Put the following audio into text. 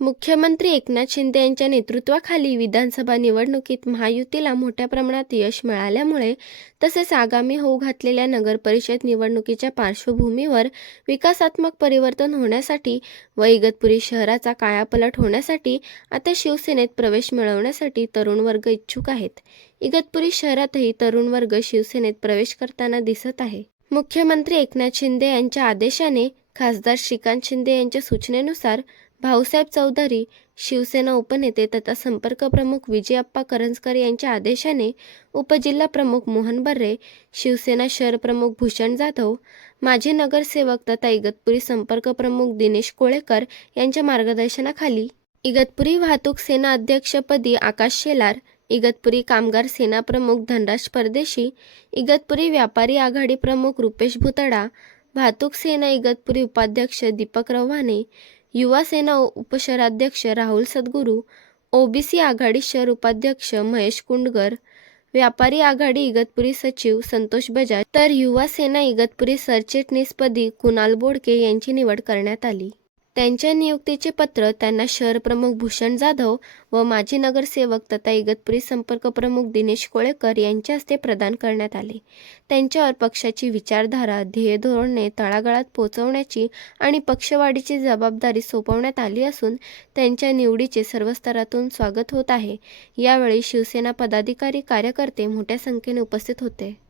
मुख्यमंत्री एकनाथ शिंदे यांच्या नेतृत्वाखाली विधानसभा निवडणुकीत महायुतीला मोठ्या प्रमाणात यश मिळाल्यामुळे तसेच आगामी होऊ घातलेल्या नगरपरिषद निवडणुकीच्या पार्श्वभूमीवर विकासात्मक परिवर्तन होण्यासाठी व इगतपुरी शहराचा कायापलट होण्यासाठी आता शिवसेनेत प्रवेश मिळवण्यासाठी तरुण वर्ग इच्छुक आहेत. इगतपुरी शहरातही तरुण वर्ग शिवसेनेत प्रवेश करताना दिसत आहे. मुख्यमंत्री एकनाथ शिंदे यांच्या आदेशाने खासदार श्रीकांत शिंदे यांच्या सूचनेनुसार भाऊसाहेब चौधरी शिवसेना उपनेते तथा संपर्क प्रमुख विजयप्पा करंजकर यांच्या आदेशाने उपजिल्हा प्रमुख मोहन बर्रे शिवसेना शहर प्रमुख भूषण जाधव माजी नगरसेवक तथा इगतपुरी संपर्क प्रमुख दिनेश कोळेकर यांच्या मार्गदर्शनाखाली इगतपुरी वाहतूक सेना अध्यक्षपदी आकाश शेलार इगतपुरी कामगार सेना प्रमुख धनराज परदेशी इगतपुरी व्यापारी आघाडी प्रमुख रुपेश भुतडा वाहतूक सेना इगतपुरी उपाध्यक्ष दीपक रव्हाणे युवा सेना उपशहराध्यक्ष राहुल सद्गुरू ओबीसी आघाडी शहर उपाध्यक्ष महेश कुंडगर व्यापारी आघाडी इगतपुरी सचिव संतोष बजाज तर युवा सेना इगतपुरी सरचिटणीसपदी कुणाल बोडके यांची निवड करण्यात आली. त्यांच्या नियुक्तीचे पत्र त्यांना शहर प्रमुख भूषण जाधव व माजी नगरसेवक तथा इगतपुरी संपर्क प्रमुख दिनेश कोळेकर यांच्या हस्ते प्रदान करण्यात आले. त्यांच्यावर पक्षाची विचारधारा ध्येय धोरणे तळागाळात पोहोचवण्याची आणि पक्षवाढीची जबाबदारी सोपवण्यात आली असून त्यांच्या निवडीचे सर्व स्तरातून स्वागत होत आहे. यावेळी शिवसेना पदाधिकारी कार्यकर्ते मोठ्या संख्येने उपस्थित होते.